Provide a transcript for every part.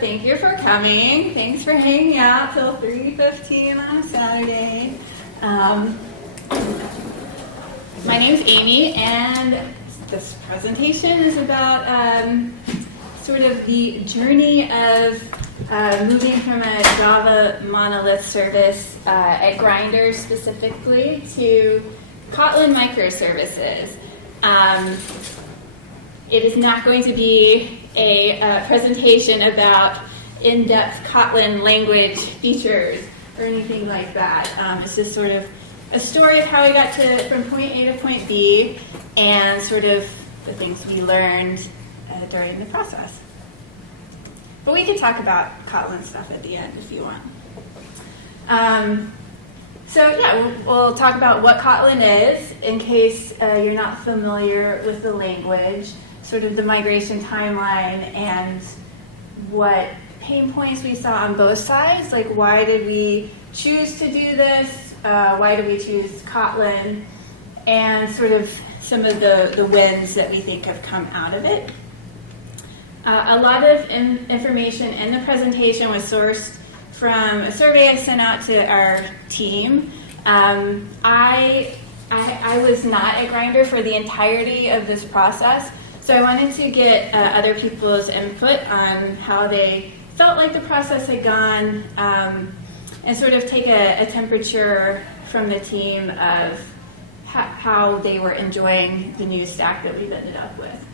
thank you for coming. Thanks for hanging out till 3:15 on a Saturday. My name's Amy, and this presentation is about sort of the journey of moving from a Java monolith service at Grindr specifically to Kotlin microservices. It is not going to be a presentation about in-depth Kotlin language features or anything like that. It's just sort of a story of how we got from point A to point B and sort of the things we learned during the process. But we can talk about Kotlin stuff at the end if you want. We'll talk about what Kotlin is in case you're not familiar with the language, sort of the migration timeline and what pain points we saw on both sides, like why did we choose to do this, why did we choose Kotlin, and sort of some of the wins that we think have come out of it. A lot of information in the presentation was sourced from a survey I sent out to our team. I was not at Grindr for the entirety of this process, so I wanted to get other people's input on how they felt like the process had gone, and sort of take a temperature from the team of how they were enjoying the new stack that we've ended up with.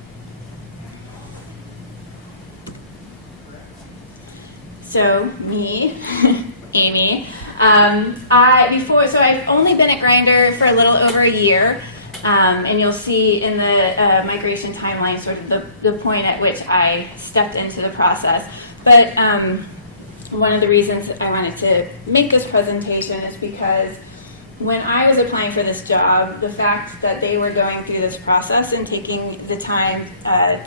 So me, Amy, I've only been at Grindr for a little over a year, and you'll see in the migration timeline sort of the point at which I stepped into the process. But one of the reasons I wanted to make this presentation is because when I was applying for this job, the fact that they were going through this process and taking the time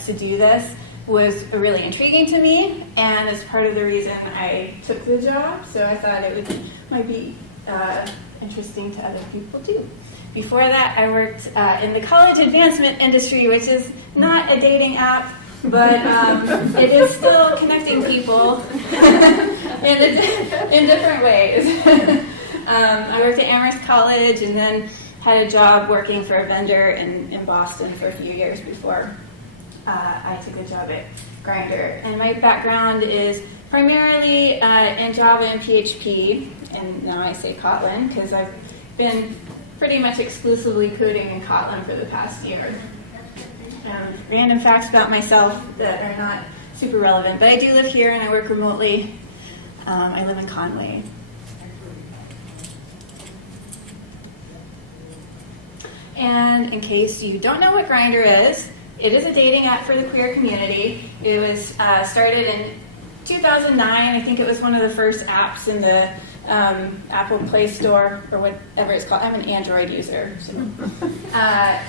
to do this was really intriguing to me, and it's part of the reason I took the job, so I thought it might be interesting to other people too. Before that, I worked in the college advancement industry, which is not a dating app, but it is still connecting people in different ways. I worked at Amherst College and then had a job working for a vendor in Boston for a few years before I took a job at Grindr. And my background is primarily in Java and PHP, and now I say Kotlin because I've been pretty much exclusively coding in Kotlin for the past year. Random facts about myself that are not super relevant, but I do live here and I work remotely. I live in Conway. And in case you don't know what Grindr is, it is a dating app for the queer community. It was started in 2009. I think it was one of the first apps in the Apple Play Store, or whatever it's called. I'm an Android user. So.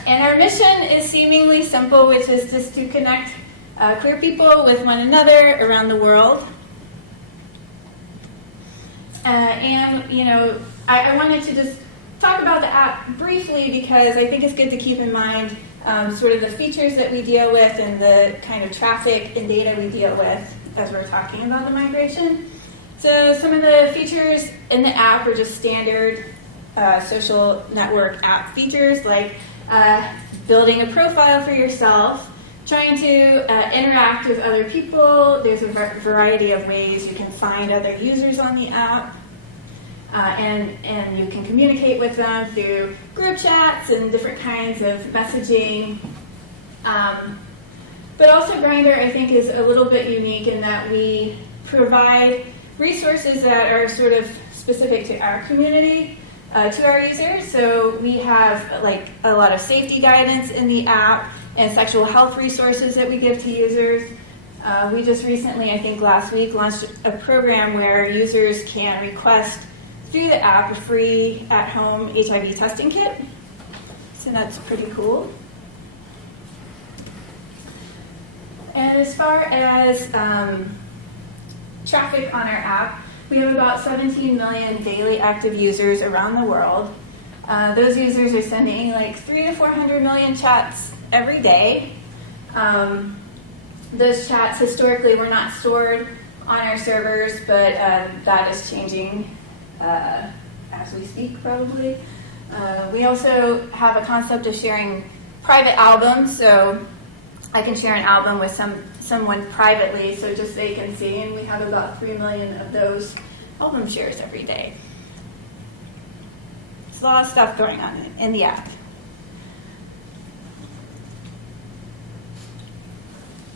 And our mission is seemingly simple, which is just to connect queer people with one another around the world. I wanted to just talk about the app briefly because I think it's good to keep in mind sort of the features that we deal with and the kind of traffic and data we deal with as we're talking about the migration. So some of the features in the app are just standard social network app features like building a profile for yourself, trying to interact with other people. There's a variety of ways you can find other users on the app. And you can communicate with them through group chats and different kinds of messaging. But also Grindr, I think, is a little bit unique in that we provide resources that are sort of specific to our community, to our users. So we have like a lot of safety guidance in the app and sexual health resources that we give to users. We just recently, I think last week, launched a program where users can request through the app a free at-home HIV testing kit. So that's pretty cool. And as far as traffic on our app, we have about 17 million daily active users around the world. Those users are sending like 300 to 400 million chats every day. Those chats historically were not stored on our servers, but that is changing as we speak, probably. We also have a concept of sharing private albums, so I can share an album with someone privately, so just they can see, and we have about 3 million of those album shares every day. There's a lot of stuff going on in the app.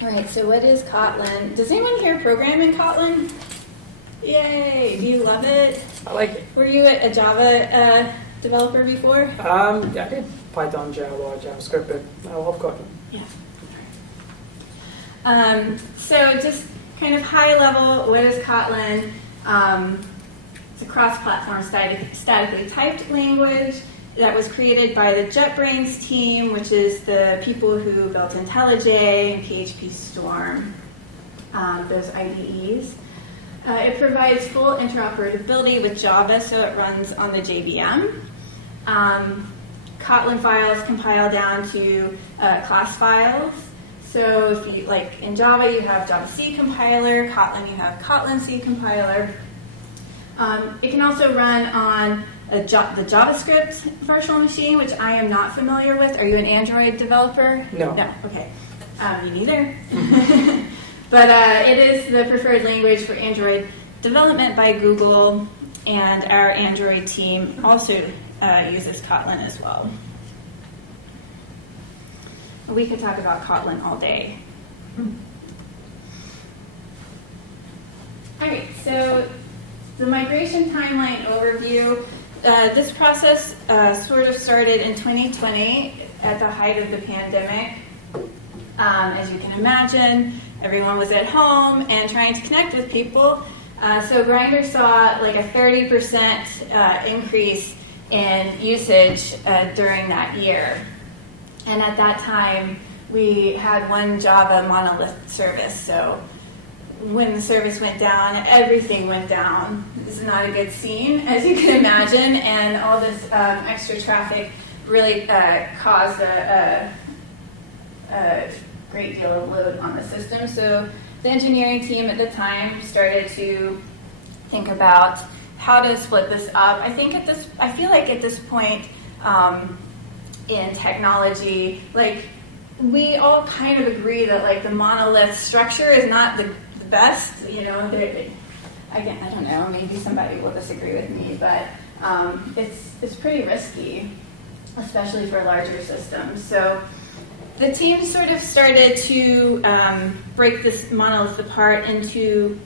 All right, so what is Kotlin? Does anyone here program in Kotlin? Yay! Do you love it? I like it. Were you a Java developer before? I did Python, Java, JavaScript, but I love Kotlin. Yeah. So just kind of high level, what is Kotlin? It's a cross-platform statically typed language that was created by the JetBrains team, which is the people who built IntelliJ and PHP Storm, those IDEs. It provides full interoperability with Java, so it runs on the JVM. Kotlin files compile down to class files. So if you, like in Java, you have Java C compiler, Kotlin, you have Kotlin C compiler. It can also run on the JavaScript virtual machine, which I am not familiar with. Are you an Android developer? No. No, okay. Me neither. But it is the preferred language for Android development by Google, and our Android team also uses Kotlin as well. We could talk about Kotlin all day. All right, so the migration timeline overview. This process sort of started in 2020 at the height of the pandemic. As you can imagine, everyone was at home and trying to connect with people. So Grindr saw like a 30% increase in usage during that year. And at that time, we had one Java monolith service. So when the service went down, everything went down. This is not a good scene, as you can imagine. And all this extra traffic really caused a great deal of load on the system. So the engineering team at the time started to think about how to split this up. I feel like at this point in technology, like we all kind of agree that like the monolith structure is not the best. You know, again, I don't know. Maybe somebody will disagree with me, but it's pretty risky, especially for larger systems. So the team sort of started to break this monolith apart into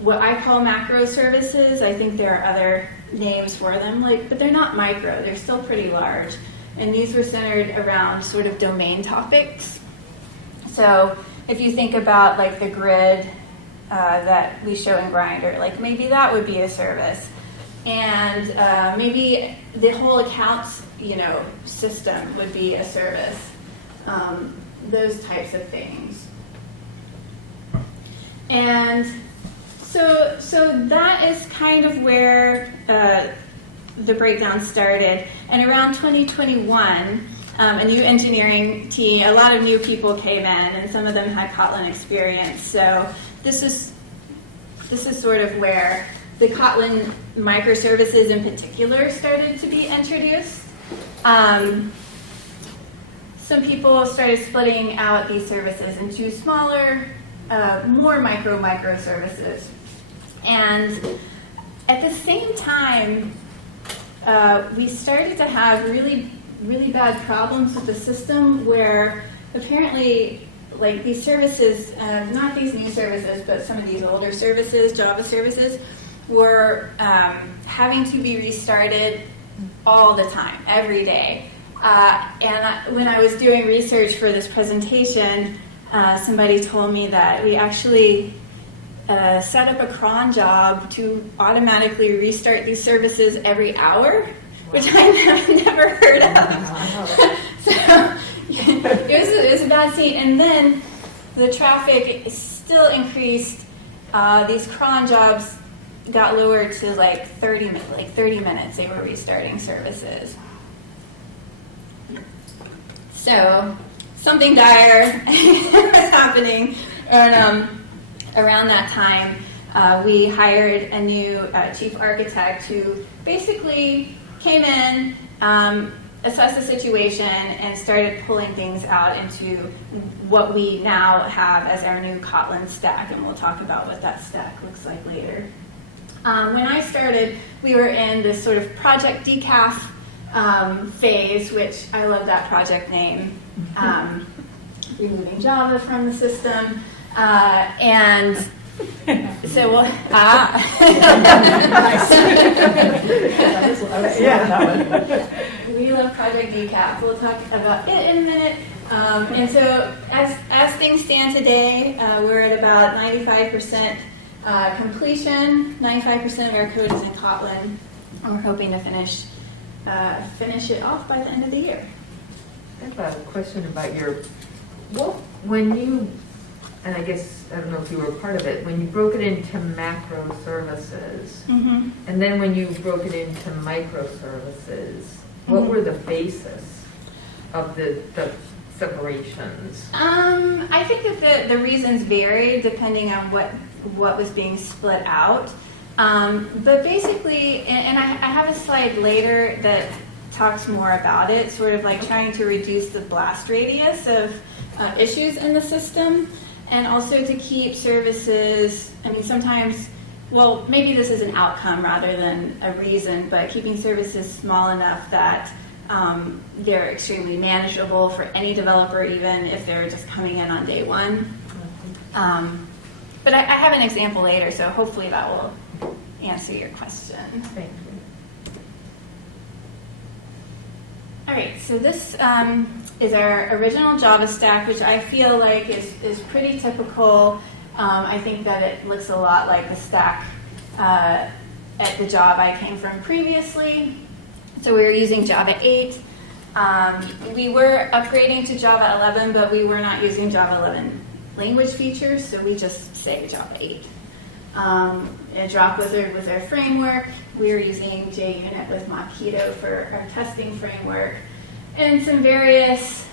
what I call microservices. I think there are other names for them, but they're not micro. They're still pretty large. And these were centered around sort of domain topics. So if you think about like the grid that we show in Grindr, like maybe that would be a service. And maybe the whole accounts, system would be a service. Those types of things. And so that is kind of where the breakdown started. And around 2021, a new engineering team, a lot of new people came in, and some of them had Kotlin experience. So this is sort of where the Kotlin microservices in particular started to be introduced. Some people started splitting out these services into smaller, more microservices. And at the same time, we started to have really, really bad problems with the system where apparently, like these services, not these new services, but some of these older services, Java services, were having to be restarted all the time, every day. And when I was doing research for this presentation, somebody told me that we actually set up a cron job to automatically restart these services every hour, which I've never heard of. So it was a bad scene. And then the traffic still increased. These cron jobs got lowered to like 30 minutes. They were restarting services. So something dire was happening. And around that time, we hired a new chief architect who basically came in, assessed the situation, and started pulling things out into what we now have as our new Kotlin stack, and we'll talk about what that stack looks like later. When I started, we were in this sort of project decaf phase, which I love that project name, removing Java from the system, and so we'll, we love Project Decaf. We'll talk about it in a minute. And so as things stand today, we're at about 95% completion. 95% of our code is in Kotlin. And we're hoping to finish it off by the end of the year. I have a question about when you, and I guess, I don't know if you were part of it, when you broke it into macro services, Mm-hmm. and then when you broke it into microservices, what were the basis of the separations? I think that the reasons varied depending on what was being split out. But basically, and I have a slide later that talks more about it, sort of like trying to reduce the blast radius of issues in the system, and also to keep services, I mean, sometimes, well, maybe this is an outcome rather than a reason, but keeping services small enough that they're extremely manageable for any developer, even if they're just coming in on day one. But I have an example later, so hopefully that will answer your question. Thank you. All right, so this is our original Java stack, which I feel like is pretty typical. I think that it looks a lot like the stack at the job I came from previously. So we were using Java 8. We were upgrading to Java 11, but we were not using Java 11 language features, so we just say Java 8. And Drop Wizard was our framework. We were using JUnit with Mockito for our testing framework. And some various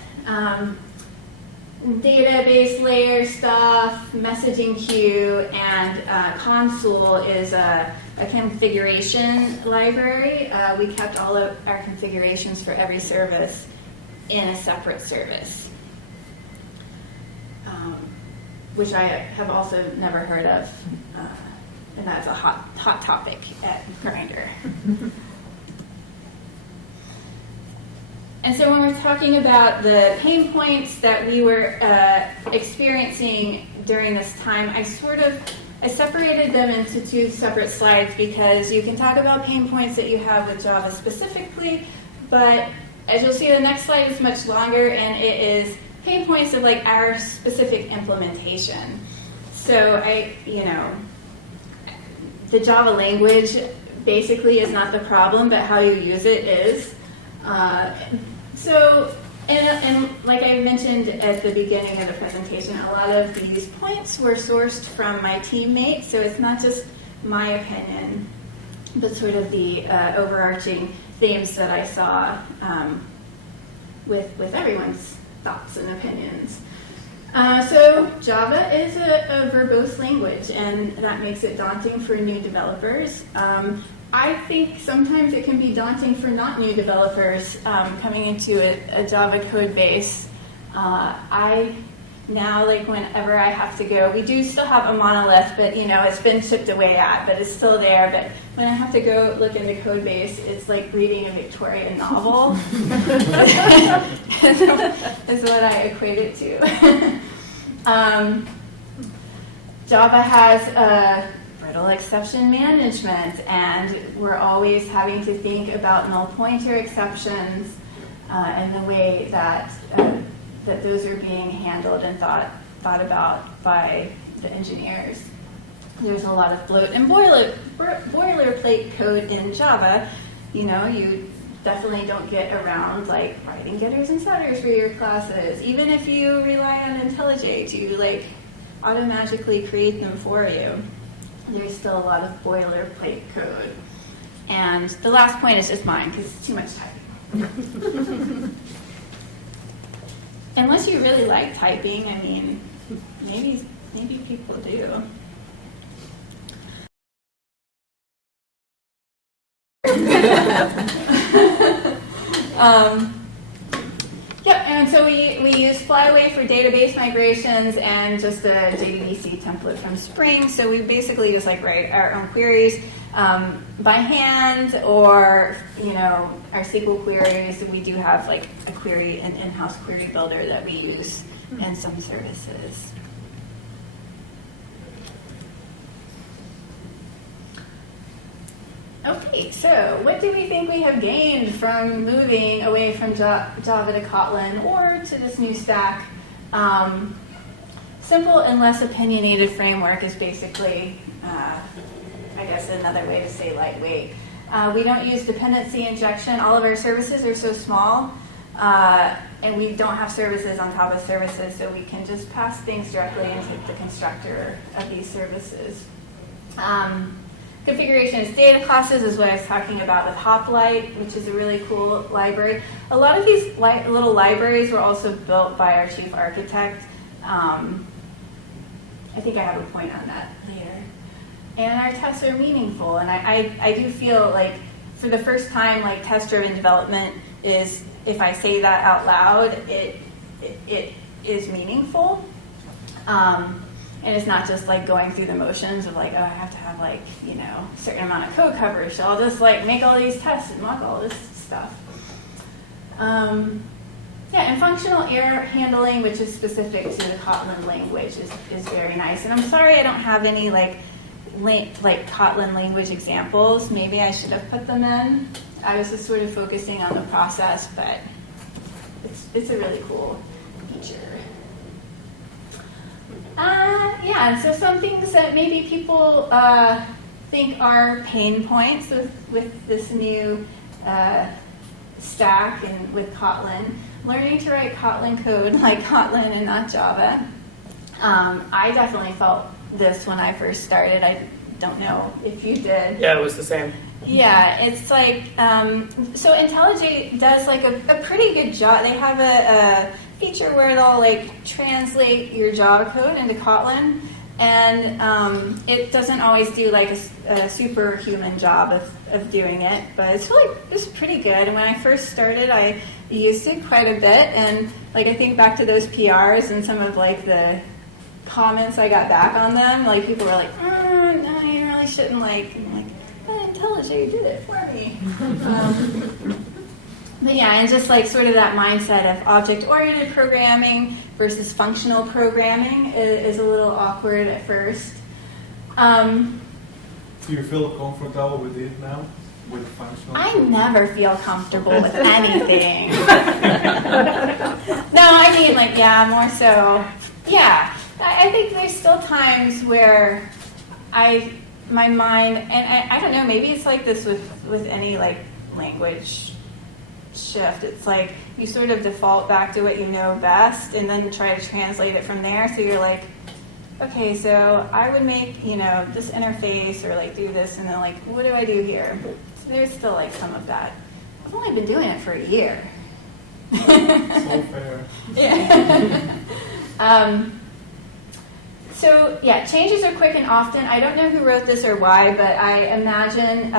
database layer stuff, messaging queue, and console is a configuration library. We kept all of our configurations for every service in a separate service, which I have also never heard of. And that's a hot topic at Grindr. And so when we're talking about the pain points that we were experiencing during this time, I separated them into two separate slides because you can talk about pain points that you have with Java specifically, but as you'll see, the next slide is much longer, and it is pain points of like our specific implementation. So the Java language basically is not the problem, but how you use it is. And like I mentioned at the beginning of the presentation, a lot of these points were sourced from my teammates, so it's not just my opinion, but sort of the overarching themes that I saw with everyone's thoughts and opinions. So Java is a verbose language, and that makes it daunting for new developers. I think sometimes it can be daunting for not new developers coming into a Java code base. I now, like whenever I have to go, we do still have a monolith, but it's been chipped away at, but it's still there. But when I have to go look in the code base, it's like reading a Victorian novel. Is what I equate it to. Java has brittle exception management, and we're always having to think about null pointer exceptions and the way that those are being handled and thought about by the engineers. There's a lot of bloat and boilerplate code in Java. You definitely don't get around like writing getters and setters for your classes. Even if you rely on IntelliJ to automatically create them for you, there's still a lot of boilerplate code. And the last point is just mine because it's too much typing. Unless you really like typing, maybe maybe people do. Yep, and so we use Flyway for database migrations and just a JDBC template from Spring. So we basically just like write our own queries by hand, or our SQL queries. We do have like an in-house query builder that we use in some services. Okay, so what do we think we have gained from moving away from Java to Kotlin or to this new stack? Simple and less opinionated framework is basically, I guess, another way to say lightweight. We don't use dependency injection. All of our services are so small, and we don't have services on top of services, so we can just pass things directly into the constructor of these services. Configuration is data classes is what I was talking about with Hoplite, which is a really cool library. A lot of these little libraries were also built by our chief architect. I think I have a point on that later. And our tests are meaningful, and I do feel like for the first time, like test-driven development is, if I say that out loud, it is meaningful. And it's not just like going through the motions of like, oh, I have to have like, a certain amount of code coverage, so I'll just like make all these tests and mock all this stuff. And functional error handling, which is specific to the Kotlin language, is very nice. And I'm sorry I don't have any like Kotlin language examples. Maybe I should have put them in. I was just sort of focusing on the process, but it's a really cool feature. And so some things that maybe people think are pain points with this new stack and with Kotlin. Learning to write Kotlin code like Kotlin and not Java. I definitely felt this when I first started. I don't know if you did. Yeah, it was the same. Yeah, it's like, so IntelliJ does like a pretty good job. They have a feature where it'll like translate your Java code into Kotlin, and it doesn't always do like a superhuman job of doing it, but it's pretty good. And when I first started, I used it quite a bit, and like I think back to those PRs and some of like the comments I got back on them, like people were like, no, you really shouldn't like, and I'm like, IntelliJ did it for me. But yeah, and just like sort of that mindset of object-oriented programming versus functional programming is a little awkward at first. Do you feel comfortable with it now? With functional? I never feel comfortable with anything. No, I mean like, yeah, more so. Yeah, I think there's still times where my mind, and I don't know, maybe it's like this with any like language shift. It's like you sort of default back to what you know best and then try to translate it from there. So you're like, okay, so I would make, this interface or like do this, and then like, what do I do here? So there's still like some of that. I've only been doing it for a year. So fair. Yeah. So yeah, changes are quick and often. I don't know who wrote this or why, but I imagine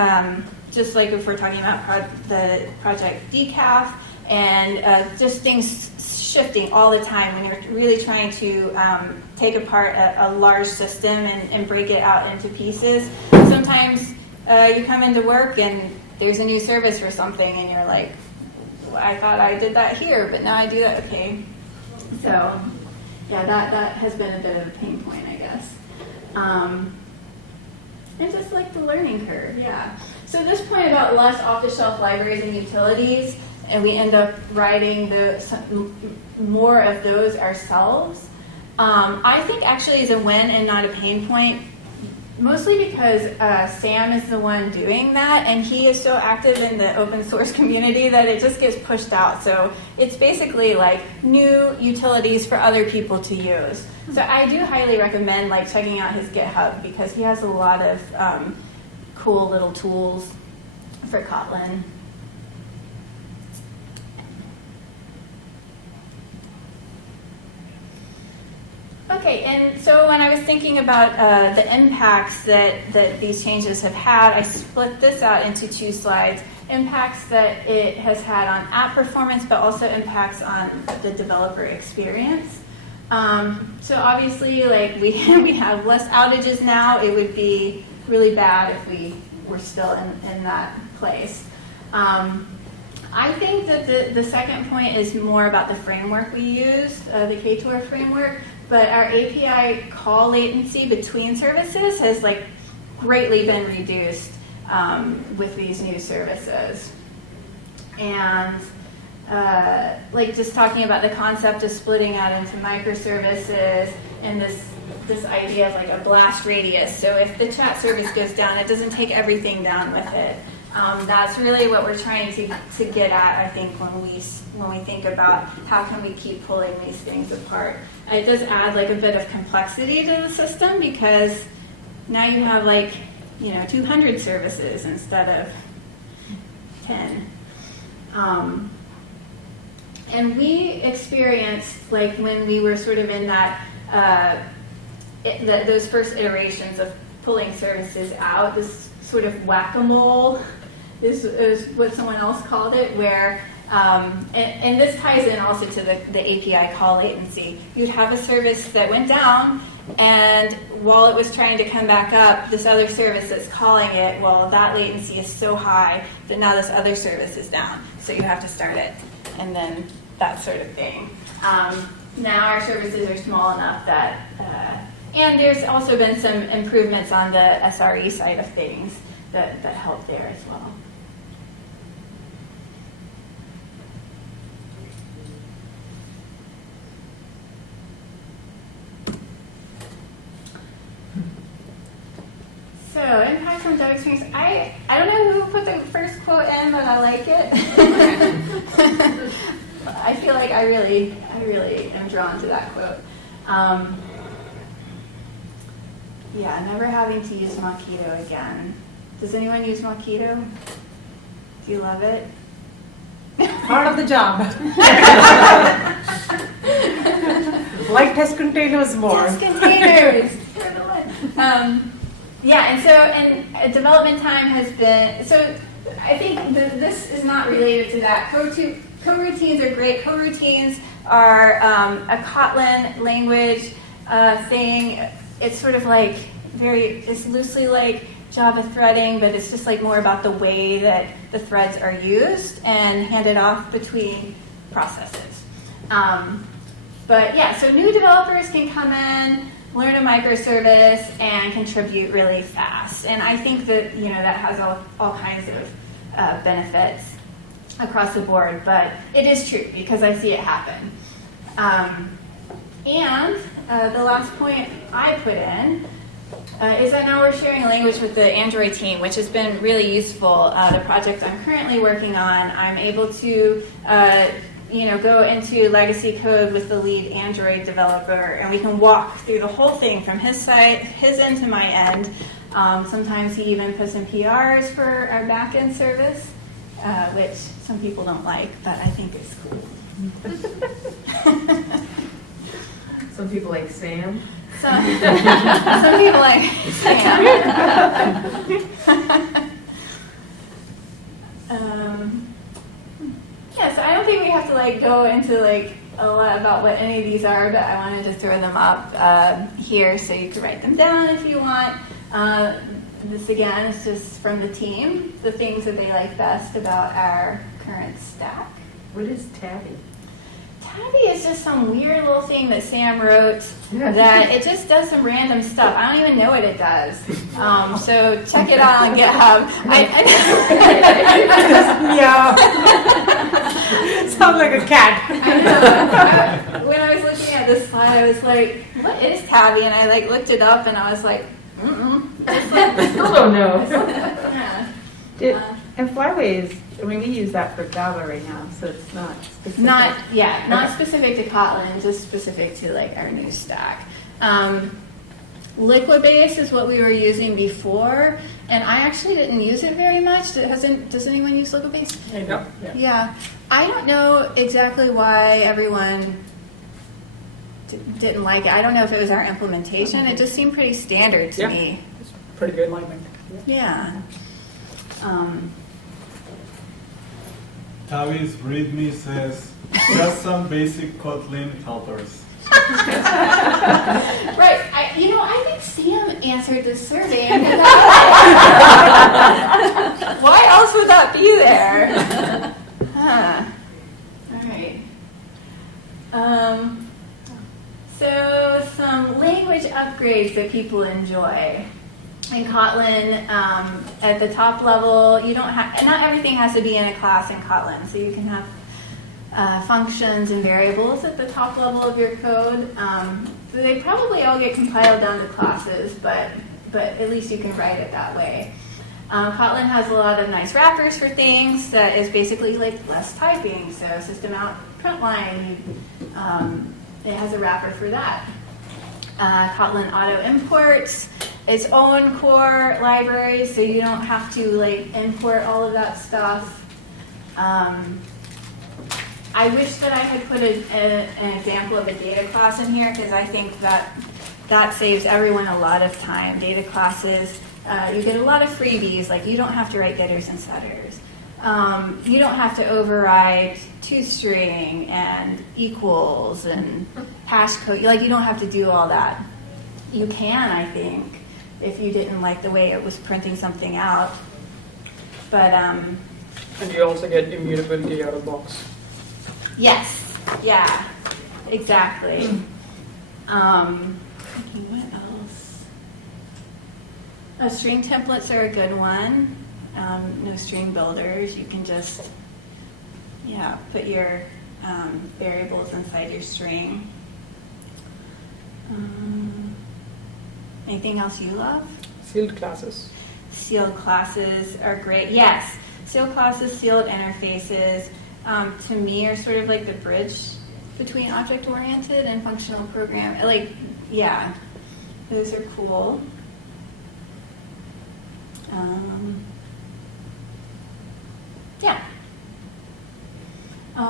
just like if we're talking about the project decaf and just things shifting all the time when you're really trying to take apart a large system and break it out into pieces. Sometimes you come into work and there's a new service for something and you're like, well, I thought I did that here, but now I do that. Okay. So yeah, that has been a bit of a pain point, I guess. And just like the learning curve, yeah. So this point about less off-the-shelf libraries and utilities, and we end up writing more of those ourselves, I think actually is a win and not a pain point, mostly because Sam is the one doing that, and he is so active in the open source community that it just gets pushed out. So it's basically like new utilities for other people to use. So I do highly recommend like checking out his GitHub because he has a lot of cool little tools for Kotlin. Okay, and so when I was thinking about the impacts that these changes have had, I split this out into 2 slides. Impacts that it has had on app performance, but also impacts on the developer experience. So obviously, like we have less outages now. It would be really bad if we were still in that place. I think that the second point is more about the framework we used, the KTOR framework. But our API call latency between services has like greatly been reduced with these new services. And like just talking about the concept of splitting out into microservices and this idea of like a blast radius. So if the chat service goes down, it doesn't take everything down with it. That's really what we're trying to get at, I think, when we think about how can we keep pulling these things apart. It does add like a bit of complexity to the system because now you have like 200 services instead of 10. And we experienced like when we were sort of in that those first iterations of pulling services out, this sort of whack-a-mole is what someone else called it, where and this ties in also to the API call latency. You'd have a service that went down, and while it was trying to come back up, this other service that's calling it, well, that latency is so high that now this other service is down, so you have to start it, and then that sort of thing. Now our services are small enough that, and there's also been some improvements on the SRE side of things that help there as well. So, impact on dev experience. I don't know who put the first quote in, but I like it. I feel like I really am drawn to that quote. Yeah, never having to use Mockito again. Does anyone use Mockito? Do you love it? Part of the job. Like test containers more. Test containers. You're the one. Yeah, and development time has been, so I think this is not related to that. Coroutines are great. Coroutines are a Kotlin language thing. It's sort of like it's loosely like Java threading, but it's just like more about the way that the threads are used and handed off between processes. But yeah, so new developers can come in, learn a microservice, and contribute really fast. And I think that that has all kinds of benefits across the board. But it is true because I see it happen. And the last point I put in is that now we're sharing a language with the Android team, which has been really useful. The project I'm currently working on, I'm able to go into legacy code with the lead Android developer, and we can walk through the whole thing from his end to my end. Sometimes he even puts in PRs for our backend service, which some people don't like, but I think it's cool. Some people like Sam. Some people like Sam. Yeah, so I don't think we have to go into a lot about what any of these are, but I wanted to throw them up here so you could write them down if you want. This again is just from the team, the things that they like best about our current stack. What is Tabby? Tabby is just some weird little thing that Sam wrote that it just does some random stuff. I don't even know what it does. So check it out on GitHub. Yeah. Sounds like a cat. I know. When I was looking at this slide, I was like, what is Tabby? And I looked it up and I was like, I still don't know. Yeah. And Flyways, we use that for Java right now, so it's not specific. Not specific to Kotlin, just specific to our new stack. Liquibase is what we were using before, and I actually didn't use it very much. Does anyone use Liquibase? Yeah. Yeah. I don't know exactly why everyone didn't like it. I don't know if it was our implementation. It just seemed pretty standard to Yeah. me. It's pretty good, I think. Yeah. Tavi's README says, just some basic Kotlin helpers. Right. I think Sam answered this survey. And why else would that be there? Huh. All right. So some language upgrades that people enjoy. In Kotlin, at the top level, you don't have, not everything has to be in a class in Kotlin. So you can have functions and variables at the top level of your code. So they probably all get compiled down to classes, but at least you can write it that way. Kotlin has a lot of nice wrappers for things that is basically like less typing. So system out print line, it has a wrapper for that. Kotlin auto imports its own core library, so you don't have to like import all of that stuff. I wish that I had put an example of a data class in here, because I think that saves everyone a lot of time. Data classes, you get a lot of freebies, like you don't have to write getters and setters. You don't have to override toString and equals and hash code. Like you don't have to do all that. You can, I think, if you didn't like the way it was printing something out. But And you also get immutability out of the box. yes, yeah, exactly. Thinking what else? String templates are a good one. No string builders. You can just, put your variables inside your string. Anything else you love? Sealed classes. Sealed classes are great. Yes, sealed classes, sealed interfaces, to me are sort of like the bridge between object-oriented and functional program. Like, yeah, those are cool. Yeah.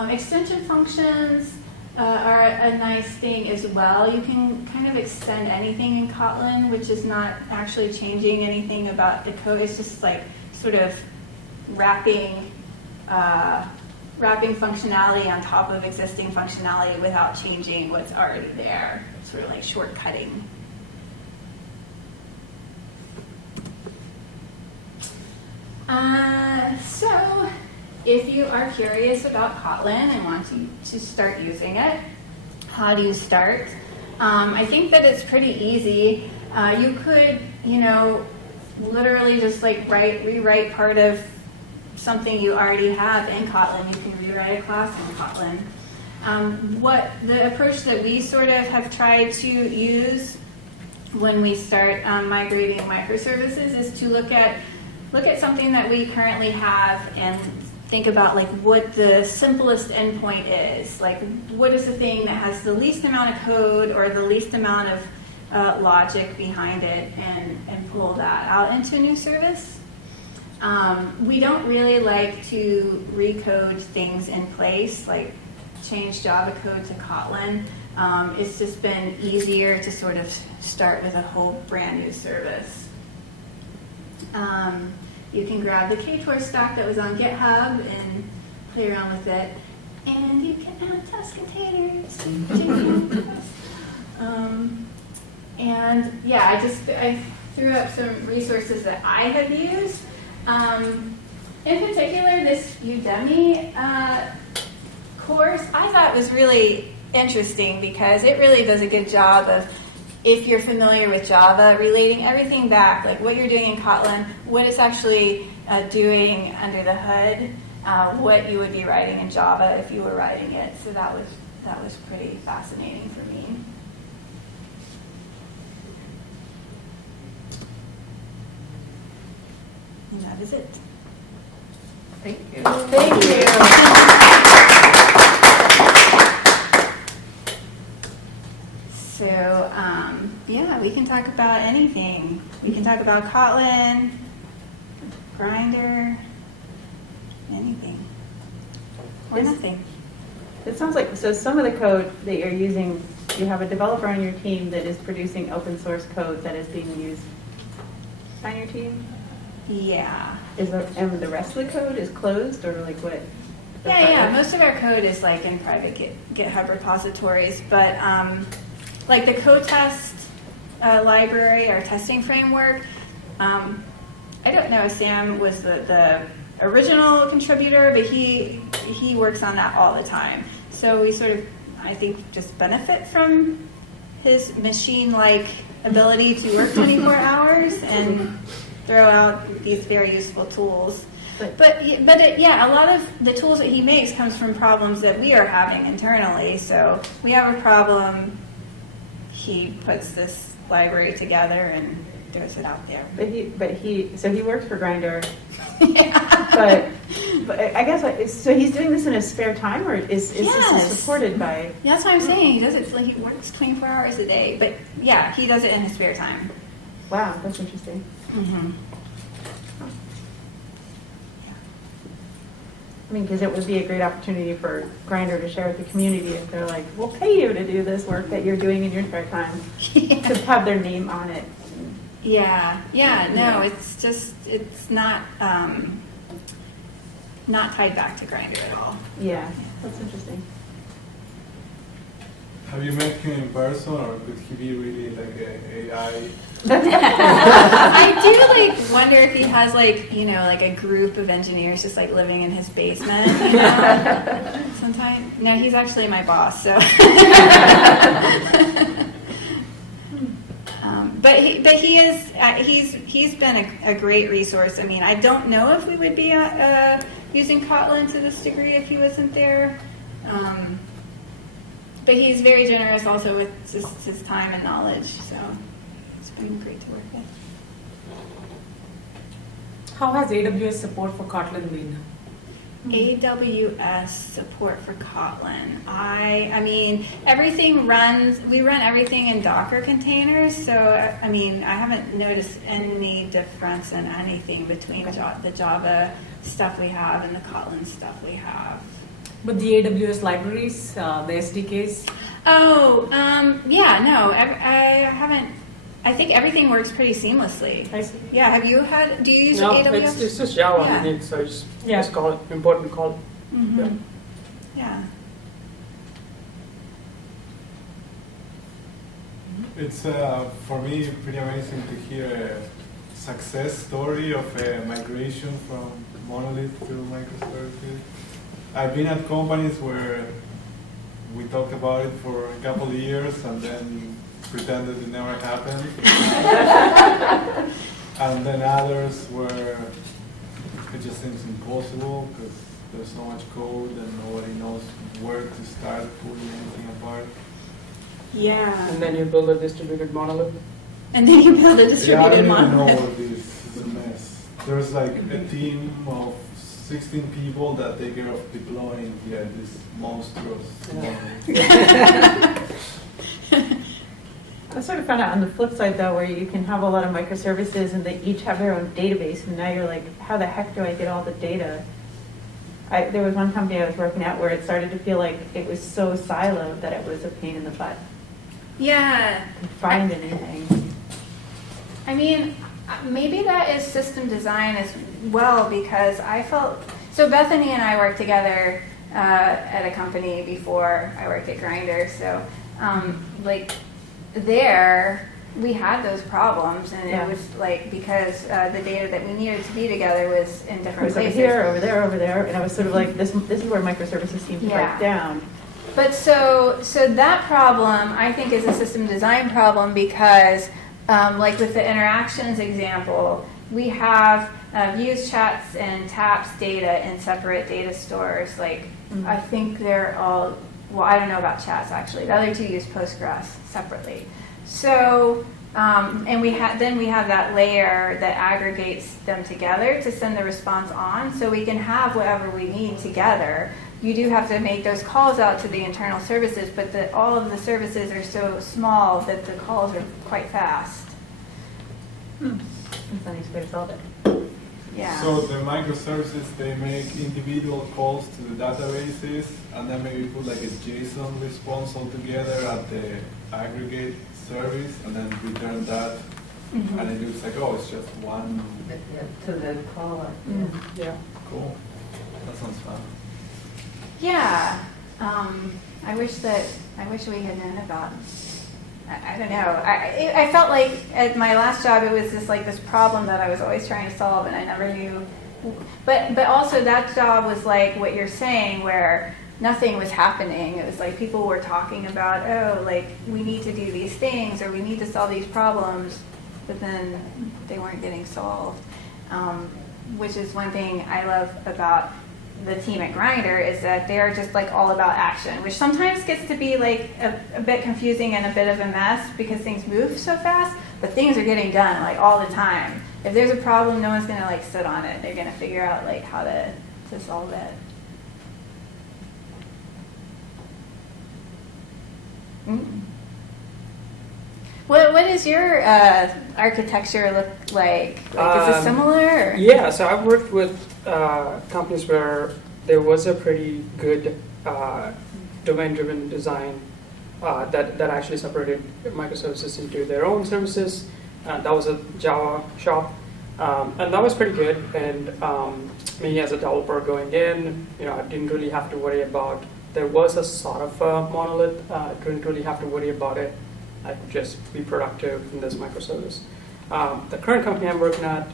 Extension functions are a nice thing as well. You can kind of extend anything in Kotlin, which is not actually changing anything about the code. It's just like sort of wrapping functionality on top of existing functionality without changing what's already there. It's sort of like shortcutting. So if you are curious about Kotlin and want to start using it, how do you start? I think that it's pretty easy. You could, literally just like rewrite part of something you already have in Kotlin. You can rewrite a class in Kotlin. What the approach that we sort of have tried to use when we start migrating microservices is to look at something that we currently have and think about like what the simplest endpoint is. Like what is the thing that has the least amount of code or the least amount of logic behind it, and pull that out into a new service. We don't really like to recode things in place, like change Java code to Kotlin. It's just been easier to sort of start with a whole brand new service. You can grab the KTOR stack that was on GitHub and play around with it. And you can add test containers. And yeah, I threw up some resources that I have used. In particular, this Udemy course I thought was really interesting because it really does a good job of, if you're familiar with Java, relating everything back, like what you're doing in Kotlin, what it's actually doing under the hood, what you would be writing in Java if you were writing it. So that was pretty fascinating for me. And that is it. Thank you. Thank you. So, yeah, we can talk about anything. We can talk about Kotlin, Grindr, anything, or nothing. It sounds like, so some of the code that you're using you have a developer on your team that is producing open source code that is being used on your team? Yeah. And the rest of the code is closed, or like what? Yeah. Most of our code is like in private GitHub repositories, but like the code-test library, our testing framework, I don't know if Sam was the original contributor, but he works on that all the time. So we sort of, I think, just benefit from his machine-like ability to work 24 hours and throw out these very useful tools. But a lot of the tools that he makes comes from problems that we are having internally. So we have a problem, he puts this library together and throws it out there. So he works for Grindr. Yeah. But I guess, so he's doing this in his spare time, or is Yes. this supported by? Yeah, that's what I'm saying. He does it like he works 24 hours a day. But yeah, he does it in his spare time. Wow, that's interesting. Mm-hmm. I mean, because it would be a great opportunity for Grindr to share with the community if they're like, we'll pay you to do this work that you're doing in your spare time, to have their name on it. Yeah. No, it's just it's not tied back to Grindr at all. Yeah, that's interesting. Have you met him in person, or could he be really like a AI? I do like wonder if he has like a group of engineers just like living in his basement. Sometimes. No, he's actually my boss. So. But he's been a great resource. I mean, I don't know if we would be using Kotlin to this degree if he wasn't there. But he's very generous also with just his time and knowledge. So it's been great to work with. How has AWS support for Kotlin been? AWS support for Kotlin. I mean, we run everything in Docker containers, so I mean, I haven't noticed any difference in anything between the Java stuff we have and the Kotlin stuff we have. But the AWS libraries, the SDKs? Oh, yeah, no, I haven't. I think everything works pretty seamlessly. I see. Yeah, do you use No, AWS? it's just Java. Yeah. So it's just call important call. Mm-hmm. Yeah. It's for me pretty amazing to hear a success story of a migration from monolith to microservices. I've been at companies where we talked about it for a couple of years and then pretended it never happened. And then others where it just seems impossible because there's so much code and nobody knows where to start pulling anything apart. Yeah. And then you build a distributed monolith. And then you build a Yeah, I distributed don't even know monolith. what this is a mess. There's like a team of 16 people that take care of deploying this monstrous monolith. I sort of found out on the flip side though, where you can have a lot of microservices and they each have their own database, and now you're like, how the heck do I get all the data? There was one company I was working at where it started to feel like it was so siloed that it was a pain in the butt Yeah. to find anything. I mean, maybe that is system design as well, because I felt, so Bethany and I worked together at a company before I worked at Grindr, so like there we had those problems, and Yeah. it was like because the data that we needed to be together was in It different was over places. here, over there, over there, and I was sort of like, this is where microservices seem to Yeah. break down. But so that problem, I think, is a system design problem because, like with the interactions example, we have views, chats, and taps data in separate data stores. Like, I think they're all, well, I don't know about chats actually. The other two use Postgres separately. So, and then we have that layer that aggregates them together to send the response on, so we can have whatever we need together. You do have to make those calls out to the internal services, but all of the services are so small that the calls are quite fast. That's a nice way to solve it. Yeah. So the microservices, they make individual calls to the databases and then maybe put like a JSON response all together at the aggregate service and then return that. Mhm. And it looks like, oh, it's just one. Yeah, to the caller. Mm. Yeah. Cool. That sounds fun. Yeah, I wish we had known about. I don't know. I felt like at my last job it was just like this problem that I was always trying to solve, and I never knew. But also that job was like what you're saying, where nothing was happening. It was like people were talking about, oh, like we need to do these things or we need to solve these problems, but then they weren't getting solved. Which is one thing I love about the team at Grindr is that they're just like all about action, which sometimes gets to be like a bit confusing and a bit of a mess because things move so fast, but things are getting done like all the time. If there's a problem, no one's gonna like sit on it. They're gonna figure out like how to solve it. Mm. What does your architecture look like? Like, is it similar? Or? Yeah, so I've worked with companies where there was a pretty good domain-driven design that actually separated microservices into their own services. That was a Java shop, and that was pretty good. And me as a developer going in, I didn't really have to worry about. There was a sort of a monolith. I didn't really have to worry about it. I could just be productive in this microservice. The current company I'm working at,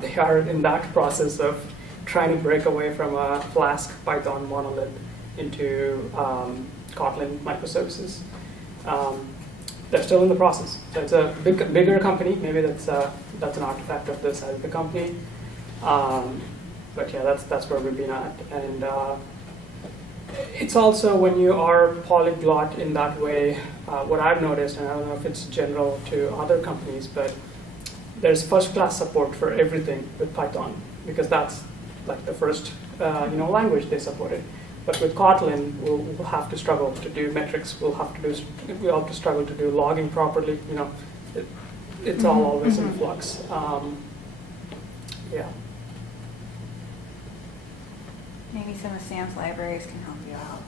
they are in that process of trying to break away from a Flask Python monolith into Kotlin microservices. They're still in the process. So it's a bigger company. Maybe that's an artifact of the size of the company. But yeah, that's where we've been at. And it's also when you are polyglot in that way, what I've noticed, and I don't know if it's general to other companies, but there's first-class support for everything with Python because that's like the first language they supported. But with Kotlin, we'll have to struggle to do metrics. We'll have to struggle to do logging properly. It's all always in flux. Yeah. Maybe some of Sam's libraries can help you out.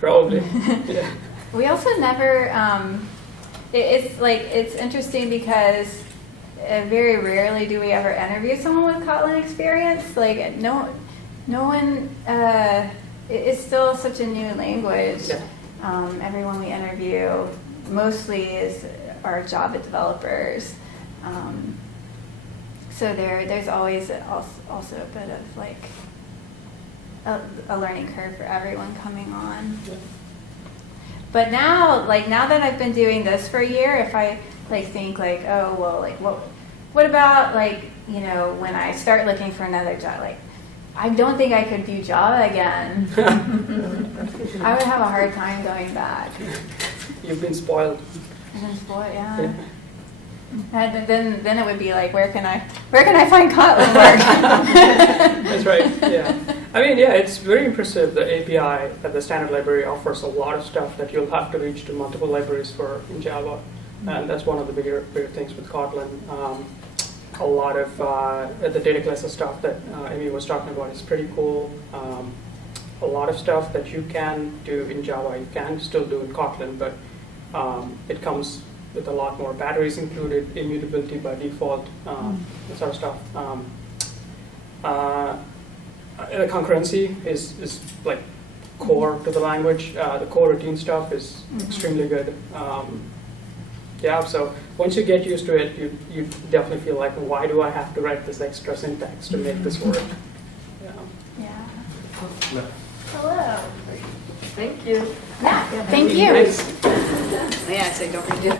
Probably. Yeah. We also never. It's interesting because very rarely do we ever interview someone with Kotlin experience. Like no one. It's still such a new language. Yeah. Everyone we interview mostly are Java developers. So there's always also a bit of like a learning curve for everyone coming on. Yeah. But now that I've been doing this for a year, if I think oh well, what about when I start looking for another job, I don't think I could do Java again. I would have a hard time going back. You've been spoiled. I've been spoiled, yeah. And then it would be like, where can I find Kotlin work? That's right. Yeah. I mean, yeah, it's very impressive. The API that the standard library offers a lot of stuff that you'll have to reach to multiple libraries for in Java, and that's one of the bigger things with Kotlin. A lot of the data classes stuff that Amy was talking about is pretty cool. A lot of stuff that you can do in Java, you can still do in Kotlin, but it comes with a lot more batteries included, immutability by default, that sort of stuff. The concurrency is like core to the language. The core routine stuff is extremely good. Yeah, so once you get used to it, you definitely feel like, why do I have to write this extra syntax to make this work? Yeah. Yeah. Hello. Thank you. Yeah. Thank you. Thanks. Yeah, so don't forget.